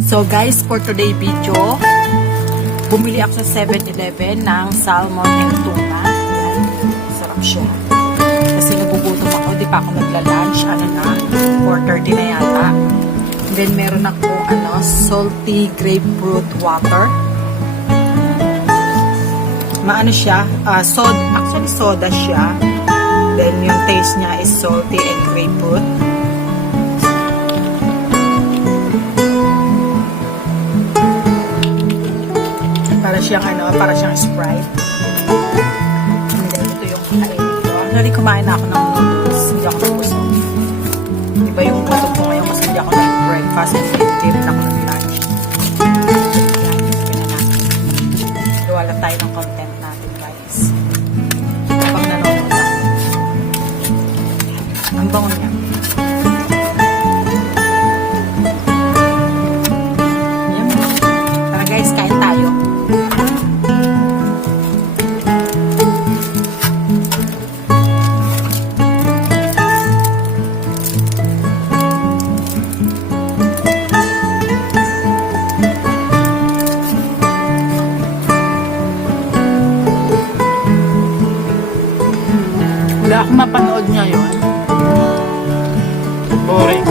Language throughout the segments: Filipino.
So guys, for today video, bumili ako sa 7-Eleven ng salmon and tuna. Ayan, sarap siya. Kasi nagugutom ako, di pa ako nagla-lunch. Ano na, 4:30 na yata. And then meron ako salty grapefruit water. Maano siya, actually soda siya. Then yung taste niya is salty and grapefruit. Para siyang Sprite. And then ito yung kain ko. Actually, kumain na ako ng noodles. Hindi ako nabusog. Iba yung busog ko ngayon kasi hindi ako nag-breakfast and hindi rin ako nag-lunch. Yan, gawa lang tayo ng content natin, guys. Habang nanonood ako. Ang bango niya. Yan. Tara guys, kain tayo. Wala akong mapanood ngayon. Boring.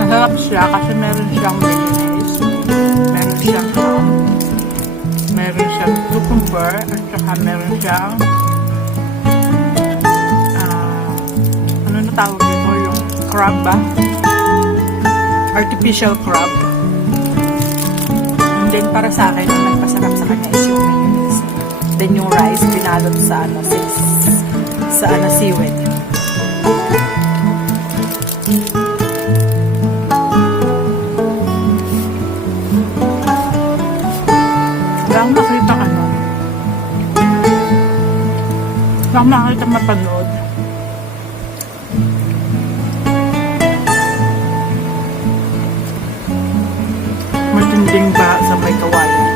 Masarap siya kasi meron siyang mayonnaise. Meron siyang ham. Meron siyang cucumber. At saka meron siyang ano na tawag dito? Yung crab ba? Artificial crab. And then para sa akin, ang nagpasarap sa kanya is yung mayonnaise. Then yung rice, binalot sa seaweed. Baka makakita mapanood. Matinding ba sa may kawayan?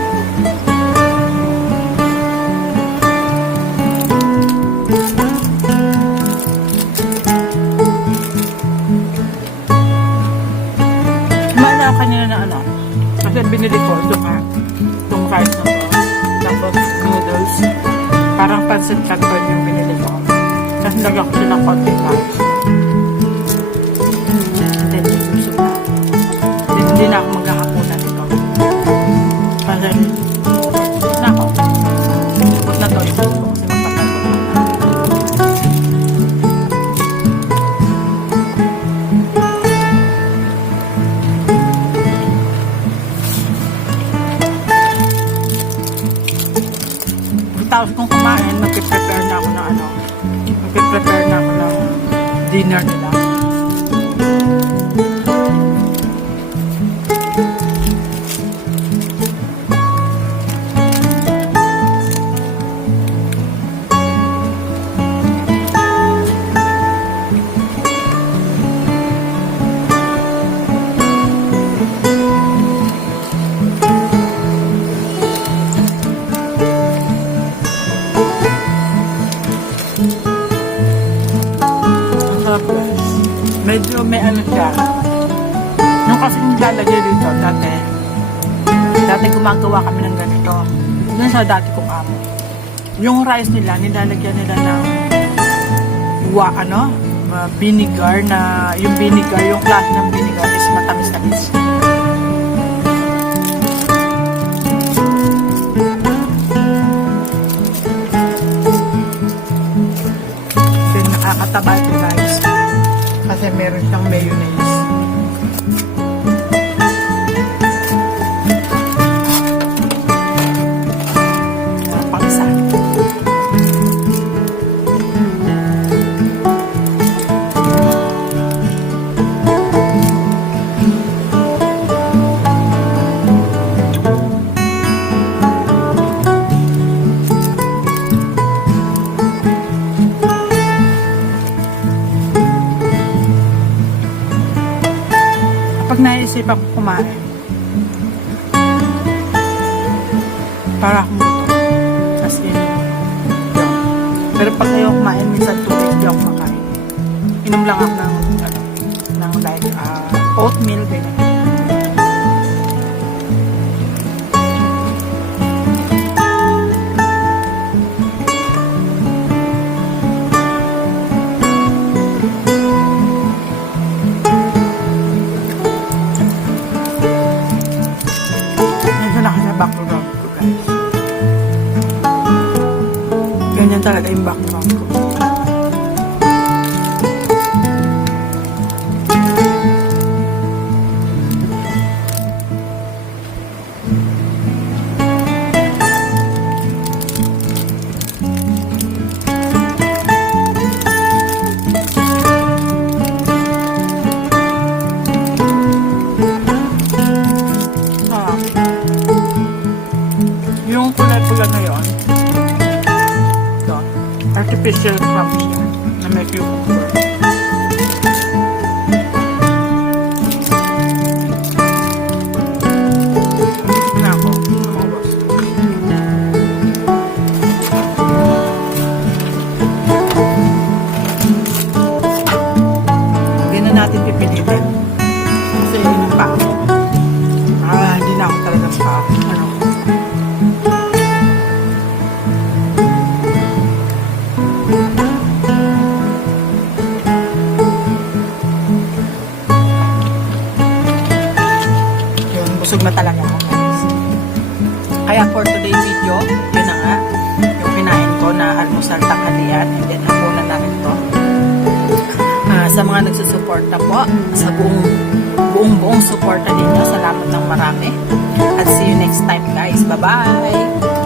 Kumain ako kanina na kasi binili ko itong rice na to. Tapos noodles. Parang pancit canton yung binili ko. Tapos nagak ko ng konting rice. Then, busog na. Then, hindi na ako magkakapunan ito. Kasi, na ako. Huwag na to. Ito ko kasi magpapalot na. Tapos kung kumain, magpiprepare na ako ng dinner nila. Medyo may siya. Yung kasi nilalagay dito, dati gumagawa kami ng ganito. Yun sa dati kong amo. Yung rice nila, nilalagyan nila ng vinegar na, yung klase ng vinegar is matamis-tamis. Then nakakataba ito guys. Kasi meron siyang mayonnaise. Pangsa. naisipan ko kumain, para akong gutom. As in, yun. Pero pag ayaw kumain, minsan tubig, hindi ako makain. Inom lang ako ng like, oatmeal, ganyan. Background ko, guys. Ganyan talaga yung background ko. Yung kulay-pula na yun, ito, artificial crumbs yan, na may cucumber. Na ako, lumabas. Hindi na natin pipilitin. Kasi yun pa ako. Hindi na ako talagang pa ako. Busog na talaga ako, guys. Kaya for today's video, yun na nga, yung kinain ko na almusal tanghalian, and then hapunan na rin to. Sa mga nagsusuporta po, sa buong suporta ninyo, salamat ng marami. At see you next time, guys. Bye-bye!